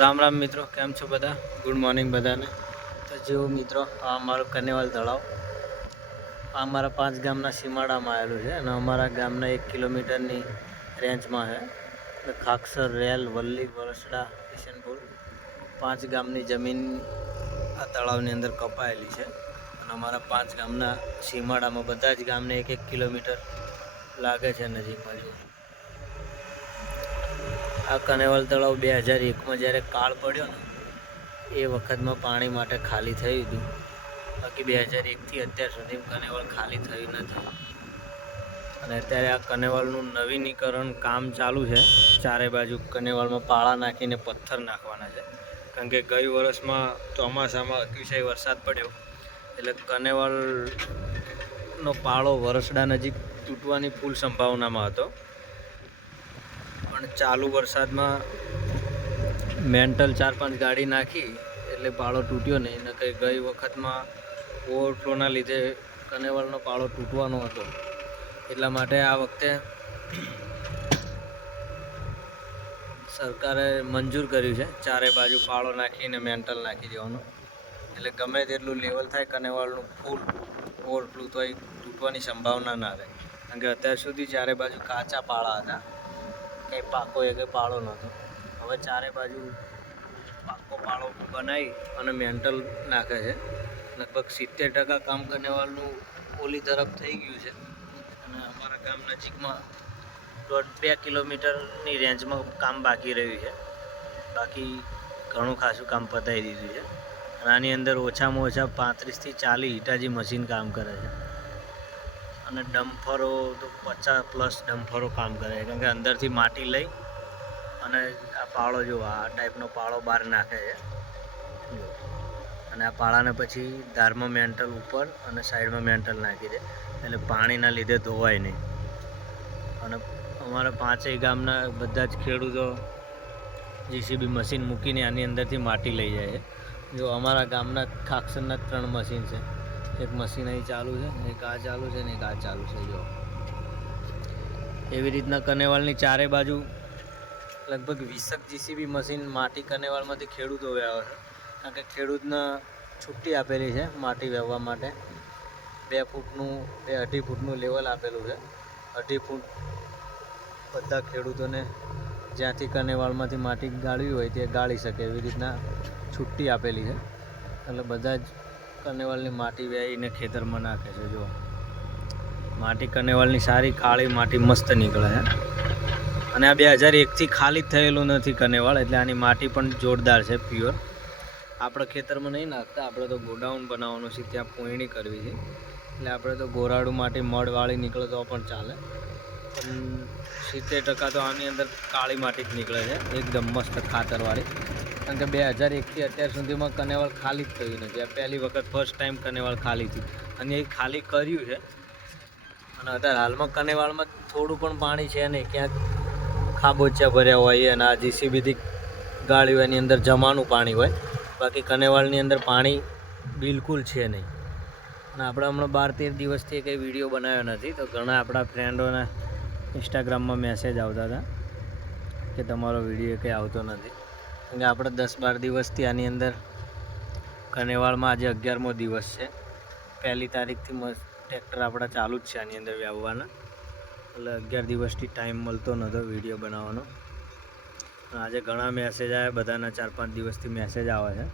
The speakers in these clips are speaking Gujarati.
રામ રામ મિત્રો કેમ છો બધા? ગુડ મોર્નિંગ બધાને. તો જેવો મિત્રો આ અમારો કનેવાલ તળાવ. આ અમારા પાંચ ગામના સીમાડામાં આવેલું છે અને અમારા ગામના એક કિલોમીટરની રેન્જમાં છે. એટલે ખાકસર રેલ વલ્લી વરસડા કિશનપુર પાંચ ગામની જમીન આ તળાવની અંદર કપાયેલી છે. અને અમારા પાંચ ગામના સીમાડામાં બધા જ ગામને એક એક કિલોમીટર લાગે છે નજીકમાં જો આ કનેવાલ તળાવ બે હજાર એકમાં જ્યારે કાળ પડ્યો ને, એ વખતમાં પાણી માટે ખાલી થયું હતું. બાકી બે હજાર એકથી અત્યાર સુધી કનેવાલ ખાલી થયું નથી. અને અત્યારે આ કનેવાલનું નવીનીકરણ કામ ચાલુ છે. ચારે બાજુ કનેવાલમાં પાળા નાખીને પથ્થર નાખવાના છે. કારણ કે ગઈ વર્ષમાં ચોમાસામાં અતિશય વરસાદ પડ્યો. એટલે કનેવાલનો પાળો વરસડા નજીક તૂટવાની ફૂલ સંભાવનામાં હતો. પણ ચાલુ વરસાદમાં મેન્ટલ ચાર પાંચ ગાડી નાખી એટલે પાળો તૂટ્યો નહીં. ને કંઈ ગઈ વખતમાં ઓવરફ્લોના લીધે કનેવાળનો પાળો તૂટવાનો હતો. એટલા માટે આ વખતે સરકારે મંજૂર કર્યું છે ચારે બાજુ પાળો નાખીને મેન્ટલ નાખી દેવાનું. એટલે ગમે તેટલું લેવલ થાય કનેવાળનું ફૂલ ઓવરફ્લો તો તૂટવાની સંભાવના ના રહે. કારણ કે અત્યાર સુધી ચારે બાજુ કાચા પાળા હતા. કંઈ પાકો એ કંઈ પાળો નહોતો. હવે ચારે બાજુ પાકો પાળો બનાવી અને મેન્ટલ નાખે છે. લગભગ સિત્તેર ટકા કામ કરનેવાળું ઓલી તરફ થઈ ગયું છે. અને અમારા ગામ નજીકમાં દોઢ બે કિલોમીટરની રેન્જમાં કામ બાકી રહ્યું છે. બાકી ઘણું ખાસું કામ પતાવી દીધું છે. આની અંદર ઓછામાં ઓછા પાંત્રીસથી ચાલીસ હિટાજી મશીન કામ કરે છે. અને ડમ્ફરો તો પચાસ પ્લસ ડમ્ફરો કામ કરે છે. કારણ કે અંદરથી માટી લઈ અને આ પાળો જો, આ ટાઈપનો પાળો બહાર નાખે છે. અને આ પાળાને પછી ધારમાં મેન્ટલ ઉપર અને સાઈડમાં મેન્ટલ નાખી દે. એટલે પાણીના લીધે ધોવાય નહીં. અને અમારા પાંચેય ગામના બધા જ ખેડૂતો જીસીબી મશીન મૂકીને આની અંદરથી માટી લઈ જાય છે. જો અમારા ગામના ખાકસરના ત્રણ મશીન છે. એક મશીન અહીં ચાલુ છે, એક આ ચાલુ છે ને એક આ ચાલુ છે, જો. એવી રીતના કનેવાલની ચારે બાજુ લગભગ વીસક જીસીબી મશીન માટી કનેવાલમાંથી ખેડૂતો વ્યાવે છે. કારણ કે ખેડૂતને છુટ્ટી આપેલી છે માટી વહેવા માટે. બે ફૂટનું, બે અઢી ફૂટનું લેવલ આપેલું છે. અઢી ફૂટ બધા ખેડૂતોને જ્યાંથી કનેવાળમાંથી માટી ગાળવી હોય તે ગાળી શકે એવી રીતના છુટ્ટી આપેલી છે. એટલે બધા જ કનેવાલની માટી વેહીને ખેતરમાં નાખે છે જો માટી કનેવાલની સારી કાળી માટી મસ્ત નીકળે છે. અને આ બે હજાર એકથી ખાલી થયેલું નથી કનેવાળ એટલે આની માટી પણ જોરદાર છે પ્યોર આપણે ખેતરમાં નહીં નાખતા, આપણે તો ગોડાઉન બનાવવાનું છે, ત્યાં પોયણી કરવી છે. એટલે આપણે તો ગોરાડું માટી મળવાળી નીકળે તો પણ ચાલે. પણ સિત્તેર ટકા તો આની અંદર કાળી માટી જ નીકળે છે, એકદમ મસ્ત ખાતરવાળી કારણ કે બે હજાર એકથી અત્યાર સુધીમાં કનેવાળ ખાલી જ થયું નથી. આ પહેલી વખત ફર્સ્ટ ટાઈમ કનેવાળ ખાલી થયું. અને એ ખાલી કર્યું છે. અને અત્યારે હાલમાં કનેવાળમાં થોડું પણ પાણી છે નહીં. ક્યાંક ખાબોચિયા ભર્યા હોય અને આ જીસીબીથી ગાળ્યું એની અંદર જમાનું પાણી હોય. બાકી કનેવાળની અંદર પાણી બિલકુલ છે નહીં. અને આપણે હમણાં બાર તેર દિવસથી કંઈ વીડિયો બનાવ્યો નથી. તો ઘણા આપણા ફ્રેન્ડોના ઇન્સ્ટાગ્રામમાં મેસેજ આવતા હતા કે તમારો વીડિયો કંઈ આવતો નથી. કે આપણે દસ બાર દિવસથી આની અંદર કનેવાળમાં આજે અગિયારમો દિવસ છે. પહેલી તારીખથી મસ્ત ટ્રેક્ટર આપણા ચાલુ જ છે આની અંદર વ્યાવવાના. એટલે અગિયાર દિવસથી ટાઈમ મળતો નહોતો વીડિયો બનાવવાનો. આજે ઘણા મેસેજ આવ્યા, બધાના ચાર પાંચ દિવસથી મેસેજ આવે છે.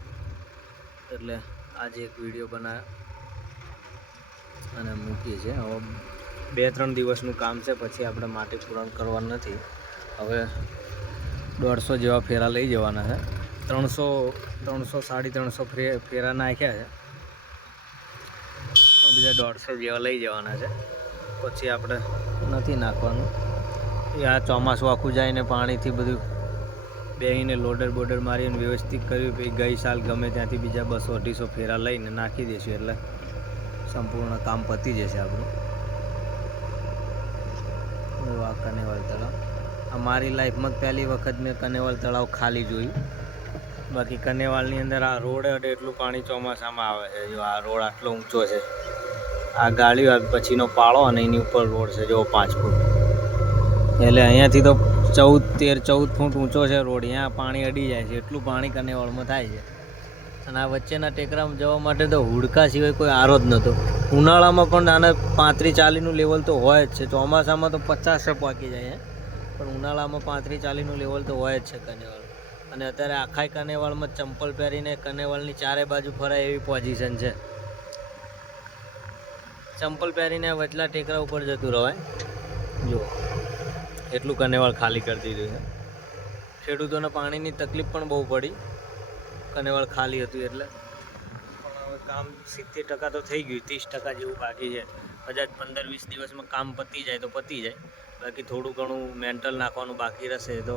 એટલે આજે એક વીડિયો બનાવ અને મૂકીએ છીએ. હવે બે ત્રણ દિવસનું કામ છે, પછી આપણે માટી પૂરણ કરવાનું નથી. હવે દોઢસો જેવા ફેરા લઈ જવાના છે. ત્રણસો ત્રણસો સાડી ત્રણસો ફેરા નાખ્યા છે. બીજા દોઢસો જેવા લઈ જવાના છે. પછી આપણે નથી નાખવાનું. એ આ ચોમાસું આખું જાય ને પાણીથી બધું બેહીને લોડર બોડર મારીને વ્યવસ્થિત કર્યું પછી ગઈ સાલ ગમે ત્યાંથી બીજા બસો અઢીસો ફેરા લઈને નાખી દઈશું એટલે સંપૂર્ણ કામ પતી જશે આપણું. એવું આ કનેવાલ તળાવ આ મારી લાઈફમાં પહેલી વખત મેં કનેવાલ તળાવ ખાલી જોયું. બાકી કનેવાલની અંદર આ રોડ એટલું પાણી ચોમાસામાં આવે છે. જો આ રોડ આટલો ઊંચો છે. આ ગાડીઓ પછીનો પાળો અને એની ઉપર રોડ છે. જો પાંચ ફૂટ. એટલે અહીંયાથી તો ચૌદ, તેર, ચૌદ ફૂટ ઊંચો છે રોડ. અહીંયા પાણી અડી જાય છે. એટલું પાણી કનેવાળમાં થાય છે. અને આ વચ્ચેના ટેકરામાં જવા માટે તો હુડકા સિવાય કોઈ આરો જ નહોતો. ઉનાળામાં પણ આને પાંત્રીસ ચાલીસનું લેવલ તો હોય જ છે. ચોમાસામાં તો પચાસે પહોંચી જાય પણ ઉનાળામાં પાંત્રીસ ચાલીસનું લેવલ તો હોય જ છે કનેવાળ અને અત્યારે આખાય કનેવાળમાં ચંપલ પહેરીને કનેવાળની ચારે બાજુ ફરાય એવી પોઝિશન છે. ચંપલ પહેરીને વચલા ટેકરા ઉપર જતું રવાય જો એટલું કનેવાળ ખાલી કરી દીધું છે. ખેડૂતોને પાણીની તકલીફ પણ બહુ પડી. કનેવાળ ખાલી હતું એટલે. પણ હવે કામ સિત્તેર ટકા તો થઈ ગયું, ત્રીસ ટકા જેવું બાકી છે. કદાચ પંદર વીસ દિવસમાં કામ પતી જાય તો પતી જાય. બાકી થોડું ઘણું મેન્ટલ નાખવાનું બાકી રહેશે તો.